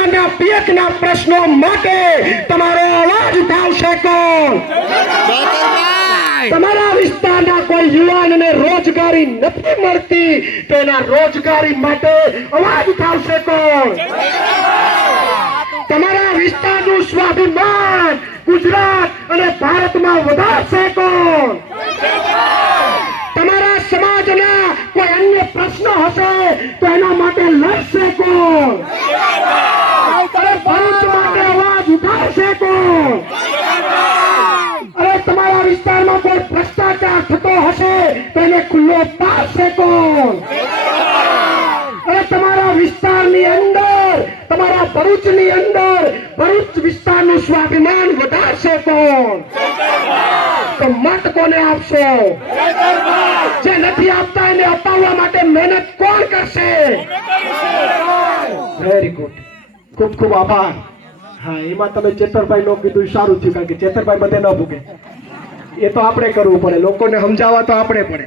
વિસ્તારના પીએચના પ્રશ્નો માટે તમારો અવાજ ઉઠાવશે કોણ? તમારા વિસ્તારના કોઈ યુવાનને રોજગારી નથી મળતી તો એના રોજગારી માટે અવાજ ઉઠાવશે કોણ? તમારા વિસ્તારનું સ્વાભિમાન ગુજરાત અને ભારતમાં વધારશે કોણ? તમારા સમાજના કોઈ અન્ય પ્રશ્નો હશે તો એના માટે લડશે કોણ? અરે ભરૂચ માટે અવાજ ઉઠાવશે કોણ? અરે તમારા વિસ્તારમાં કોઈ ભ્રષ્ટાચાર થતો હશે તો એને ખુલ્લો પાડશે કોણ? અરે તમારા વિસ્તારની અંદર, તમારા ભરૂચની અંદર ભરૂચ વિસ્તારનું સ્વાભિમાન વધારશે કોણ? તો મત કોને આપશો? જે નથી આપતા એને અપાવવા માટે મહેનત કોણ કરશે? વેરી ગુડ, ખૂબ ખૂબ આભાર. હા, એમાં તમે ચેતરભાઈ નો કીધું સારું થયું, કારણ કે ચેતરભાઈ બધે ન ભૂગે. એ તો આપણે કરવું પડે, લોકોને સમજાવવા તો આપણે પડે.